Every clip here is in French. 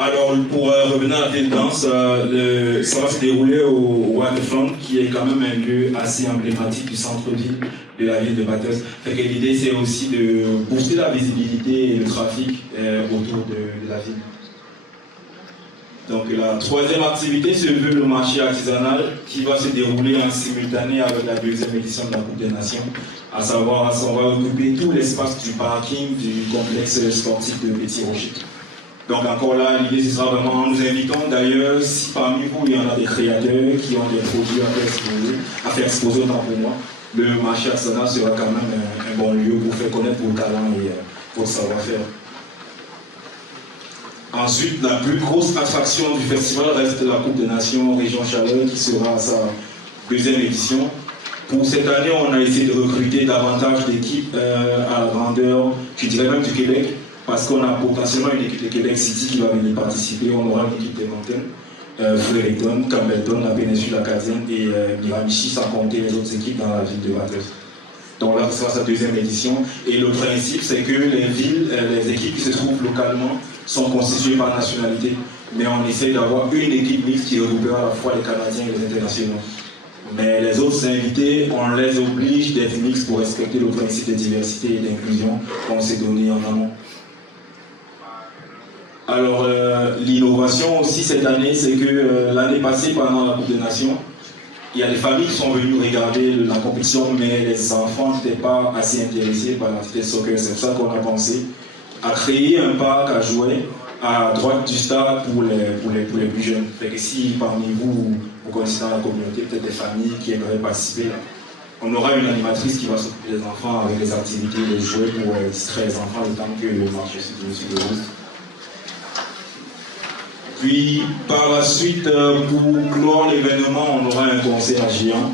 Alors, pour revenir à la tendance, ça va se dérouler au Waterfront, qui est quand même un lieu assez emblématique du centre-ville de la ville de Bathurst. L'idée, c'est aussi de booster la visibilité et le trafic autour de la ville. Donc, la troisième activité se veut le marché artisanal, qui va se dérouler en simultané avec la deuxième édition de la Coupe des Nations. À savoir, on va occuper tout l'espace du parking du complexe sportif de Petit Rocher. Donc encore là, l'idée ce sera vraiment, nous invitons d'ailleurs, si parmi vous il y en a des créateurs qui ont des produits à faire exposer autant pour moi, le marché artisanal sera quand même un bon lieu pour faire connaître vos talents et votre savoir-faire. Ensuite, la plus grosse attraction du festival reste la Coupe des Nations Région Chaleur qui sera à sa deuxième édition. Pour cette année, on a essayé de recruter davantage d'équipes à la grandeur, je dirais même du Québec, parce qu'on a potentiellement une équipe de Québec City qui va venir participer. On aura une équipe de Mountain, Fredericton, Campbellton, la péninsule acadienne et Miramichi, sans compter les autres équipes dans la ville de Bathurst. Donc là, ce sera sa deuxième édition. Et le principe, c'est que les villes, les équipes qui se trouvent localement sont constituées par nationalité. Mais on essaie d'avoir une équipe mixte qui regroupera à la fois les Canadiens et les internationaux. Mais les autres invités, on les oblige d'être mixtes pour respecter le principe de diversité et d'inclusion qu'on s'est donné en amont. Alors, l'innovation aussi cette année, c'est que l'année passée, pendant la Coupe des Nations, il y a des familles qui sont venues regarder la compétition, mais les enfants n'étaient pas assez intéressés par l'activité de soccer. C'est pour ça qu'on a pensé à créer un parc à jouets à droite du stade pour les plus jeunes. Fait que si parmi vous, vous connaissez dans la communauté peut-être des familles qui aimeraient participer, on aura une animatrice qui va s'occuper des enfants avec des activités, des jouets pour distraire les enfants le temps que le marché se déroule. Puis, par la suite, pour clore l'événement, on aura un concert géant.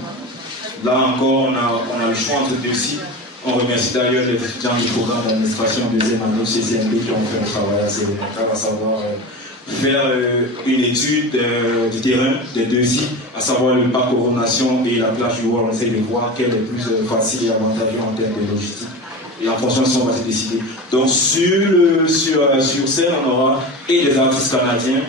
Là encore, on a le choix entre deux sites. On remercie d'ailleurs les étudiants du programme d'administration deuxième année au CCMP qui ont fait un travail assez remarquable, à savoir faire une étude du terrain des deux sites, à savoir le parc Coronation et la plage du Wall. On essaie de voir quel est le plus facile et avantageux en termes de logistique. Et en fonction de ça, on va se décider. Donc sur scène, on aura et des artistes canadiens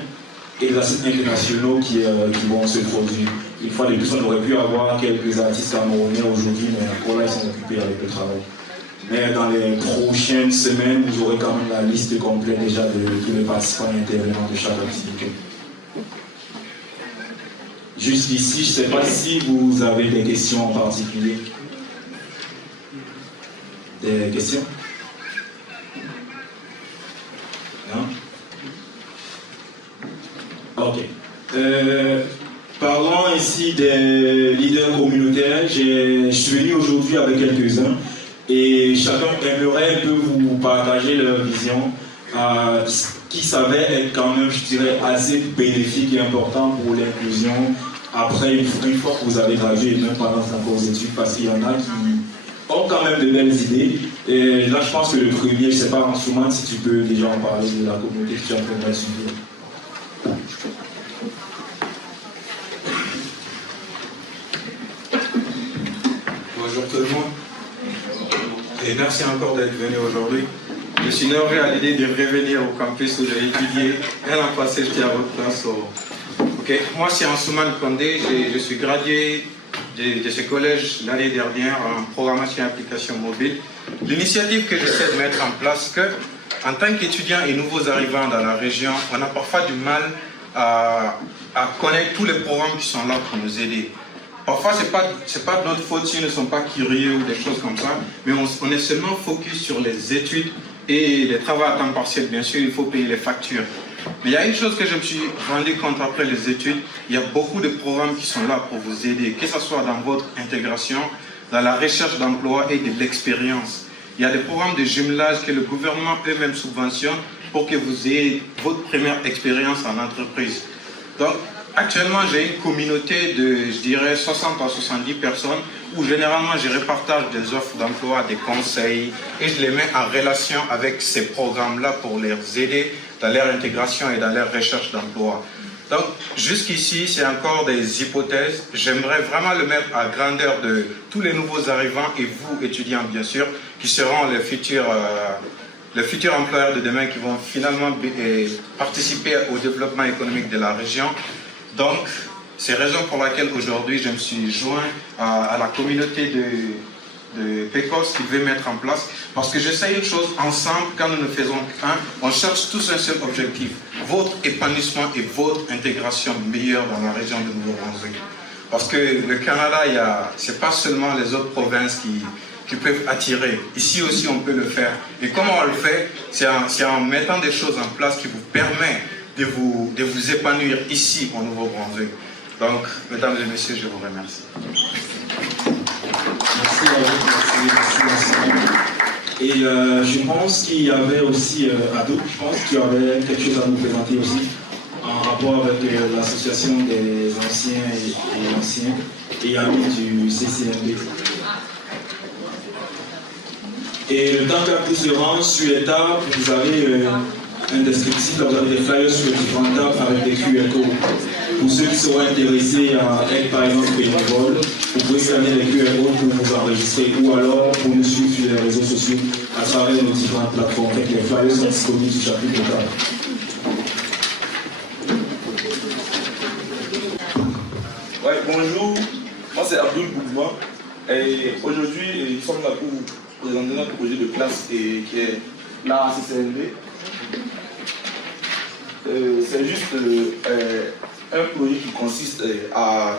et des artistes internationaux qui vont se produire. Une fois de plus, on aurait pu avoir quelques artistes camerounais aujourd'hui, mais encore là, ils sont occupés avec le travail. Mais dans les prochaines semaines, vous aurez quand même la liste complète déjà de tous les participants et intervenants de chaque activité. Jusqu'ici, je ne sais pas si vous avez des questions en particulier. Des questions? Non? Ok. Parlons ici des leaders communautaires. Je suis venu aujourd'hui avec quelques-uns et chacun aimerait un peu vous partager leur vision qui s'avère être quand même, je dirais, assez bénéfique et important pour l'inclusion après une fois que vous avez gradué et même pendant vos études, parce qu'il y en a qui ont quand même de belles idées. Et là, je pense que le premier, je ne sais pas, Ansouman, si tu peux déjà en parler de la communauté que tu es en train de suivre. Bonjour tout le monde. Et merci encore d'être venu aujourd'hui. Je suis navré à l'idée de revenir au campus où j'ai étudié. Un an passé, j'étais à votre place. Ok. Moi, c'est Ansouman Kondé. Je suis gradué de ce collège l'année dernière en programmation et application mobile. L'initiative que j'essaie de mettre en place, que en tant qu'étudiants et nouveaux arrivants dans la région, on a parfois du mal à connaître tous les programmes qui sont là pour nous aider. Parfois, ce n'est pas de notre faute s'ils ne sont pas curieux ou des choses comme ça, mais on est seulement focus sur les études et les travaux à temps partiel. Bien sûr, il faut payer les factures. Mais il y a une chose que je me suis rendu compte après les études, il y a beaucoup de programmes qui sont là pour vous aider, que ce soit dans votre intégration, dans la recherche d'emploi et de l'expérience. Il y a des programmes de jumelage que le gouvernement eux-mêmes subventionne pour que vous ayez votre première expérience en entreprise. Donc, actuellement, j'ai une communauté de, je dirais, 60 à 70 personnes où généralement je repartage des offres d'emploi, des conseils et je les mets en relation avec ces programmes-là pour les aider dans leur intégration et dans leur recherche d'emploi. Donc, jusqu'ici, c'est encore des hypothèses. J'aimerais vraiment le mettre à grandeur de tous les nouveaux arrivants et vous, étudiants, bien sûr, qui seront les futurs les futurs employeurs de demain qui vont finalement participer au développement économique de la région. Donc, c'est la raison pour laquelle aujourd'hui je me suis joint à la communauté de PECOS qui veut mettre en place, parce que je sais une chose, ensemble, quand nous faisons un, on cherche tous un seul objectif, votre épanouissement et votre intégration meilleure dans la région de Nouveau-Brunswick. Parce que le Canada, c'est pas seulement les autres provinces qui peuvent attirer. Ici aussi, on peut le faire. Et comment on le fait? C'est en mettant des choses en place qui vous permettent de vous épanouir ici au Nouveau-Brunswick. Donc, mesdames et messieurs, je vous remercie. Merci à vous, merci. Et je pense qu'il y avait aussi, Adou, je pense qu'il y avait quelque chose à nous présenter aussi, en rapport avec l'association des anciens et anciens et amis du CCMB. Et le temps qu'Abdou se rend sur les tables, vous avez un descriptif, vous avez des flyers sur les différentes tables avec des QR codes. Pour ceux qui seront intéressés à être par exemple bénévoles, vous pouvez scanner les QR codes pour vous enregistrer ou alors pour nous suivre sur les réseaux sociaux à travers nos différentes plateformes. Les flyers sont disponibles sur chaque table. Ouais, bonjour, moi c'est Abdoul Bougma et aujourd'hui nous sommes là pour présenter notre projet de classe qui est la CCNB. C'est juste un projet qui consiste à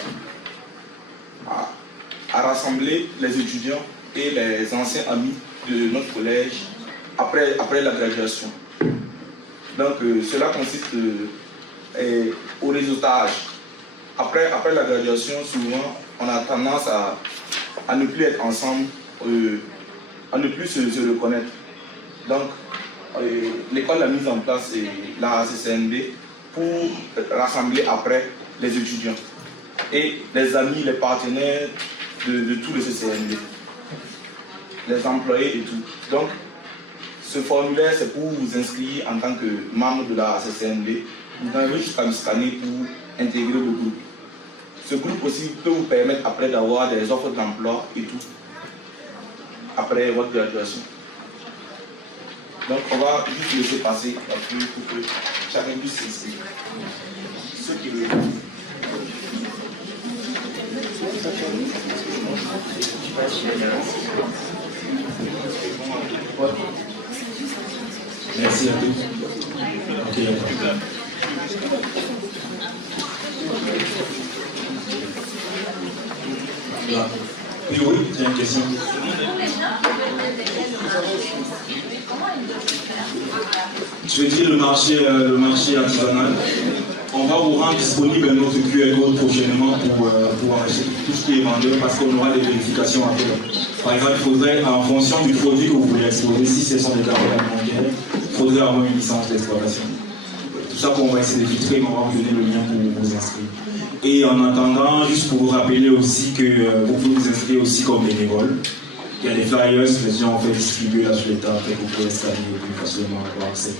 rassembler les étudiants et les anciens amis de notre collège après la graduation. Donc cela consiste au réseautage. Après la graduation, souvent, on a tendance à ne plus être ensemble, à ne plus se reconnaître. Donc, l'école a mis en place la CCNB pour rassembler après les étudiants et les amis, les partenaires de tout le CCNB, les employés et tout. Donc, ce formulaire, c'est pour vous inscrire en tant que membre de la CCNB. Vous avez juste à me scanner pour intégrer le groupe. Ce groupe aussi peut vous permettre après d'avoir des offres d'emploi et tout, après votre graduation. Donc on va juste laisser passer la pluie pour que chacun puisse s'inscrire. Ceux qui veulent. Merci à tous. Ok, là. Oui, j'ai une question. Je veux dire le marché artisanal. On va vous rendre disponible notre QR code prochainement pour enregistrer tout ce qui est vendeur parce qu'on aura des vérifications à faire. Par exemple, il faudrait, en fonction du produit que vous voulez exposer, si ce sont des carrières mondiales, il faudrait avoir une licence d'exploitation. Tout ça qu'on va essayer de filtrer, mais on va vous donner le lien pour vous inscrire. Et en attendant, juste pour vous rappeler aussi que vous pouvez vous inscrire aussi comme bénévole. Il y a des flyers, les gens ont fait distribuer là sur les tables, et vous pouvez scanner plus facilement avoir accès.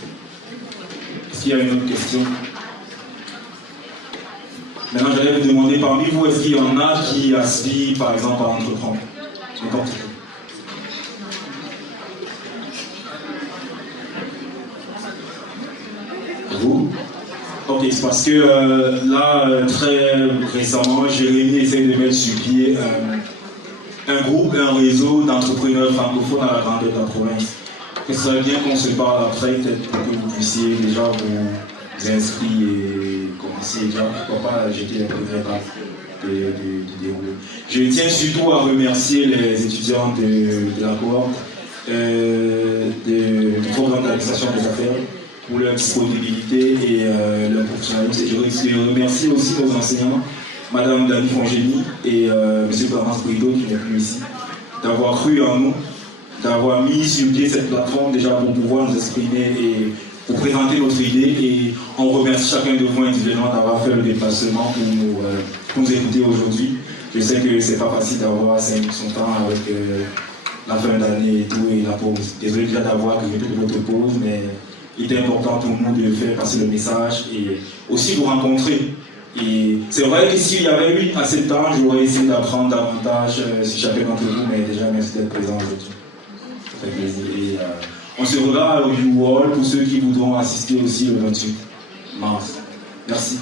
Est-ce qu'il y a une autre question? Maintenant, j'allais vous demander parmi vous, est-ce qu'il y en a qui aspirent par exemple à entreprendre? Vous? Ok, c'est parce que là, très récemment, Jérémy essaie de mettre sur pied un groupe, un réseau d'entrepreneurs francophones à la grandeur de la province. Ce serait bien qu'on se parle après, peut-être pour que vous puissiez déjà vous inscrire et commencer déjà, pourquoi pas jeter les premières bases du déroulé. Je tiens surtout à remercier les étudiants de la cohorte du programme d'administration des affaires pour leur disponibilité et leur professionnalisme. Je remercie aussi nos enseignants, Madame Dani Fongénie et M. Clarence Brideau qui n'est plus ici, d'avoir cru en nous, d'avoir mis sur pied cette plateforme déjà pour pouvoir nous exprimer et pour présenter notre idée. Et on remercie chacun de vous individuellement d'avoir fait le déplacement pour nous écouter aujourd'hui. Je sais que c'est pas facile d'avoir son temps avec la fin d'année et tout et la pause. Désolé déjà d'avoir grillé toute votre pause, mais il est important pour nous de faire passer le message et aussi vous rencontrer. Et c'est vrai que s'il y avait eu assez de temps, j'aurais essayé d'apprendre davantage sur chacun d'entre vous, mais déjà merci d'être présent aujourd'hui. Ça fait plaisir. Et On se verra au U-Wall pour ceux qui voudront assister aussi le 28 mars. Merci.